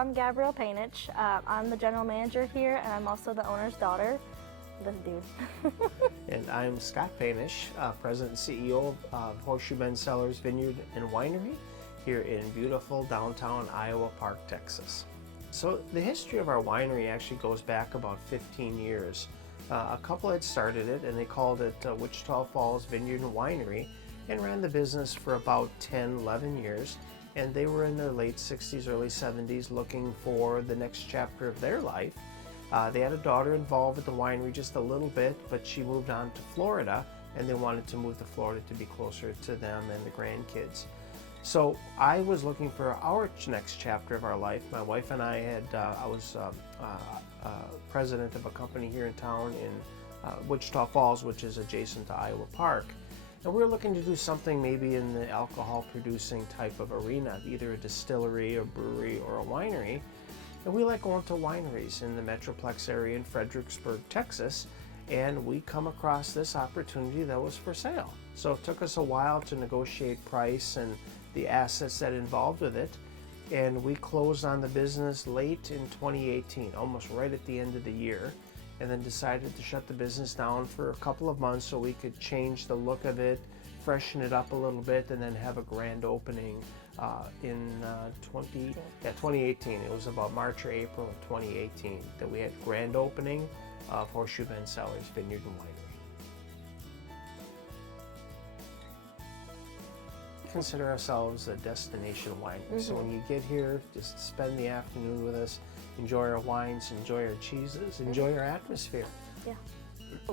I'm Gabrielle Painich. I'm the general manager here, and I'm also the owner's daughter. This dude. And I'm Scott Painish, President and CEO of HorseShoe Bend Cellars Vineyard and Winery here in beautiful downtown Iowa Park, Texas. So the history of our winery actually goes back about 15 years. A couple had started it, and they called it Wichita Falls Vineyard and Winery, and ran the business for about 10, 11 years. And they were in their late 60s, early 70s, looking for the next chapter of their life. They had a daughter involved with the winery just a little bit, but she moved on to Florida, and they wanted to move to Florida to be closer to them and the grandkids. So I was looking for our next chapter of our life. My wife and I was president of a company here in town in Wichita Falls, which is adjacent to Iowa Park. And we were looking to do something maybe in the alcohol producing type of arena, either a distillery, a brewery, or a winery. And we like going to wineries in the Metroplex area in Fredericksburg, Texas, and we come across this opportunity that was for sale. So it took us a while to negotiate price and the assets that involved with it, and we closed on the business late in 2018, almost right at the end of the year, and then decided to shut the business down for a couple of months so we could change the look of it, freshen it up a little bit, and then have a grand opening in 2018. It was about March or April of 2018 that we had grand opening of HorseShoe Bend Cellars Vineyard and Winery. We consider ourselves a destination winery. So when you get here, just spend the afternoon with us, enjoy our wines, enjoy our cheeses, enjoy our atmosphere. Yeah.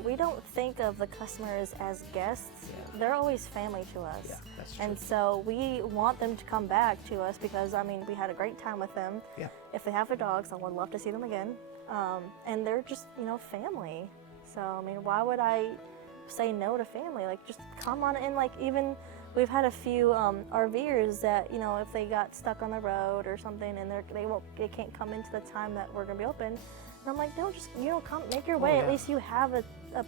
We don't think of the customers as guests. Yeah. They're always family to us. Yeah, that's true. And so we want them to come back to us because, I mean, we had a great time with them. Yeah. If they have their dogs, I would love to see them again. And they're just, family. So, I mean, why would I say no to family? Like, just come on in. Like, even we've had a few RVers that, if they got stuck on the road or something and they can't come into the time that we're going to be open. And I'm like, no, just, come, make your way. Yeah. At least you have a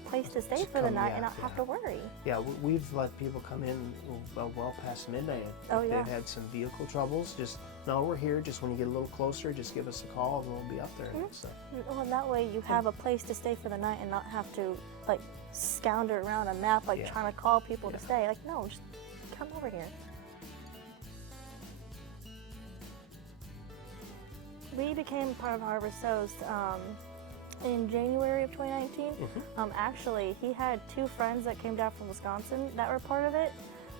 place to stay for the night and not have to worry. Yeah, we've let people come in well past midnight. Oh, If yeah. they've had some vehicle troubles, just, no, we're here. Just when you get a little closer, just give us a call and we'll be up there. So. Well, and that way you have a place to stay for the night and not have to, like, scounder around a map, like, Yeah. trying to call people to stay. Like, no, just come over here. We became part of Harvest Toast in January of 2019. Actually, he had two friends that came down from Wisconsin that were part of it.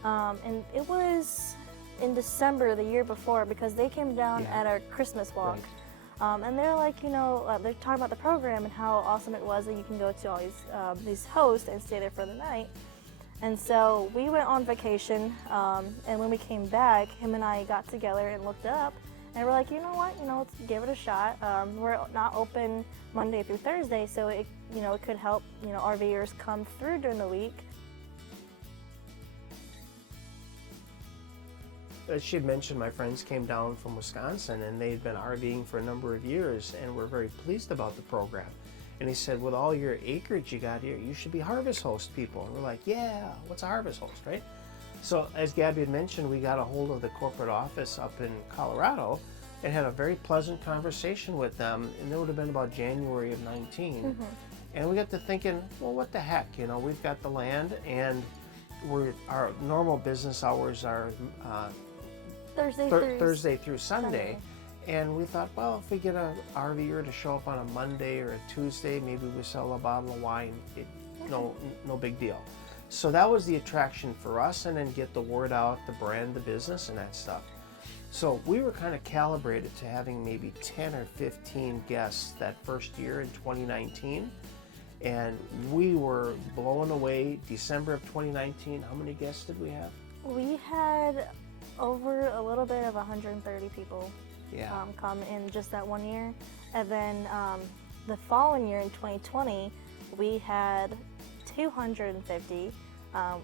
And it was in December the year before because they came down at our Christmas walk. Right. And they're like, they're talking about the program and how awesome it was that you can go to all these hosts and stay there for the night. And so we went on vacation, and when we came back, him and I got together and looked up. And we're like, you know what, let's give it a shot. We're not open Monday through Thursday, so it could help, RVers come through during the week. As she had mentioned, my friends came down from Wisconsin and they'd been RVing for a number of years and were very pleased about the program. And he said, with all your acreage you got here, you should be Harvest Host people. And we're like, yeah, what's a Harvest Host, right? So as Gabby had mentioned, we got a hold of the corporate office up in Colorado and had a very pleasant conversation with them. And it would have been about January of 19. And we got to thinking, well, what the heck? We've got the land and our normal business hours are Thursday through Sunday. And we thought, well, if we get an RVer to show up on a Monday or a Tuesday, maybe we sell a bottle of wine. No big deal. So that was the attraction for us, and then get the word out, the brand, the business, and that stuff. So we were kind of calibrated to having maybe 10 or 15 guests that first year in 2019. And we were blown away. December of 2019, how many guests did we have? We had over a little bit of 130 people come in just that one year. And then the following year in 2020, we had 250,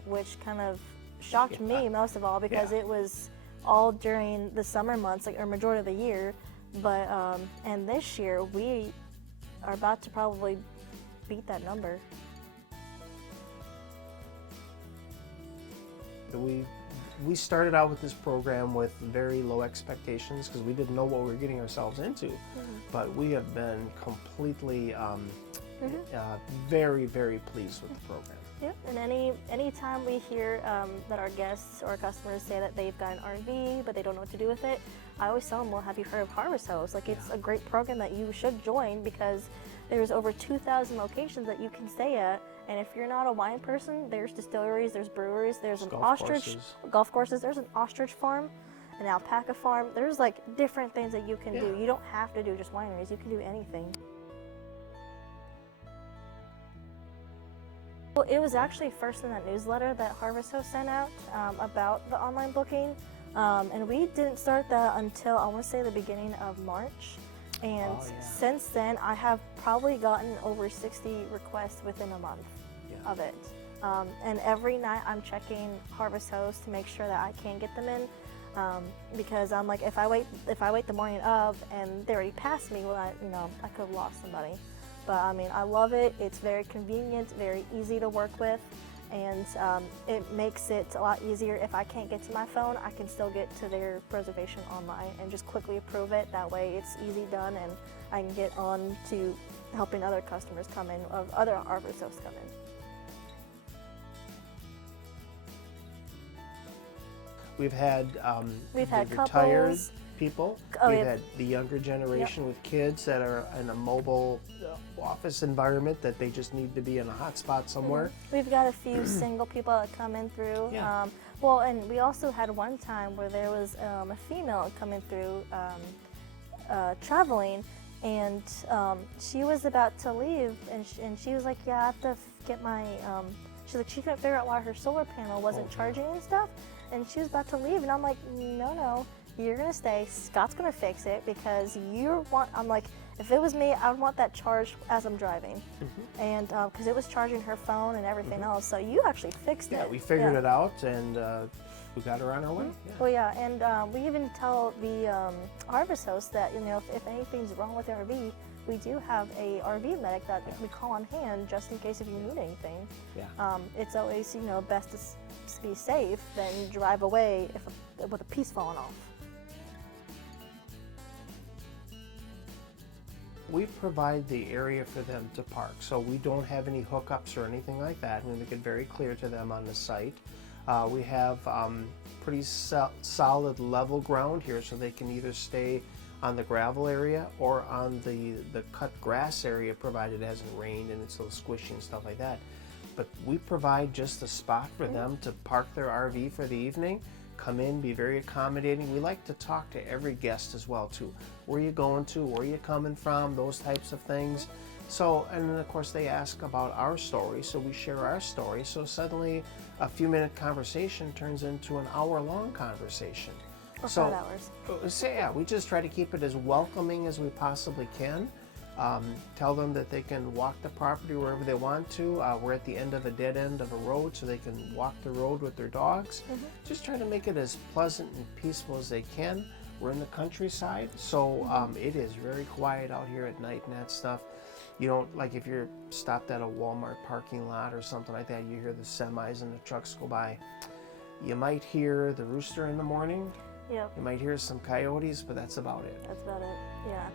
which kind of shocked me most of all because it was all during the summer months, like, or majority of the year. But and this year we are about to probably beat that number. We we started out with this program with very low expectations because we didn't know what we were getting ourselves into. But we have been completely very, very pleased with the program. Yep, and any time we hear that our guests or customers say that they've got an RV but they don't know what to do with it, I always tell them, well, have you heard of HorseShoe? Like, it's a great program that you should join because there's over 2,000 locations that you can stay at, and if you're not a wine person, there's distilleries, there's breweries, there's an golf courses, there's an ostrich farm, an alpaca farm. There's like different things that you can do. You don't have to do just wineries, you can do anything. Well, it was actually first in that newsletter that HorseShoe sent out about the online booking, and we didn't start that until I want to say the beginning of March. And since then, I have probably gotten over 60 requests within a month of it. And every night I'm checking HorseShoe to make sure that I can get them in, because I'm like, if I wait the morning of and they already passed me, well, I could have lost somebody. But I mean, I love it. It's very convenient, very easy to work with, and it makes it a lot easier. If I can't get to my phone, I can still get to their reservation online and just quickly approve it. That way it's easy done, and I can get on to helping other customers come in, or other RVers come in. We've had retired couples, people. We've had the younger generation with kids that are in a mobile office environment that they just need to be in a hot spot somewhere. We've got a few single people that come in through. Well, and we also had one time where there was a female coming through traveling, and she was about to leave, and she was like, yeah, I have to get my, she's like, she couldn't figure out why her solar panel wasn't charging and stuff, and she was about to leave, and I'm like, no, you're gonna stay. Scott's gonna fix it because I'm like, if it was me, I would want that charged as I'm driving, and because it was charging her phone and everything else. So you actually fixed it. Yeah, we figured it out, and we got her on our way. Well, yeah, and we even tell the harvest hosts that if anything's wrong with the RV, we do have a RV medic that we call on hand just in case if you need anything. It's always best to be safe than drive away with a piece falling off. We provide the area for them to park, so we don't have any hookups or anything like that. We make it very clear to them on the site. We have pretty solid level ground here, so they can either stay on the gravel area or on the cut grass area, provided it hasn't rained and it's a little squishy and stuff like that. But we provide just a spot for them to park their RV for the evening, come in, be very accommodating. We like to talk to every guest as well too. Where are you going to? Where are you coming from? Those types of things. So, and then of course they ask about our story, so we share our story. So suddenly a few minute conversation turns into an hour-long conversation. Or 5 hours. So yeah, we just try to keep it as welcoming as we possibly can. Tell them that they can walk the property wherever they want to. We're at the end of a dead end of a road, so they can walk the road with their dogs. Just try to make it as pleasant and peaceful as they can. We're in the countryside, so it is very quiet out here at night and that stuff. You don't, like if you're stopped at a Walmart parking lot or something like that, you hear the semis and the trucks go by. You might hear the rooster in the morning. You might hear some coyotes, but that's about it. That's about it, yeah.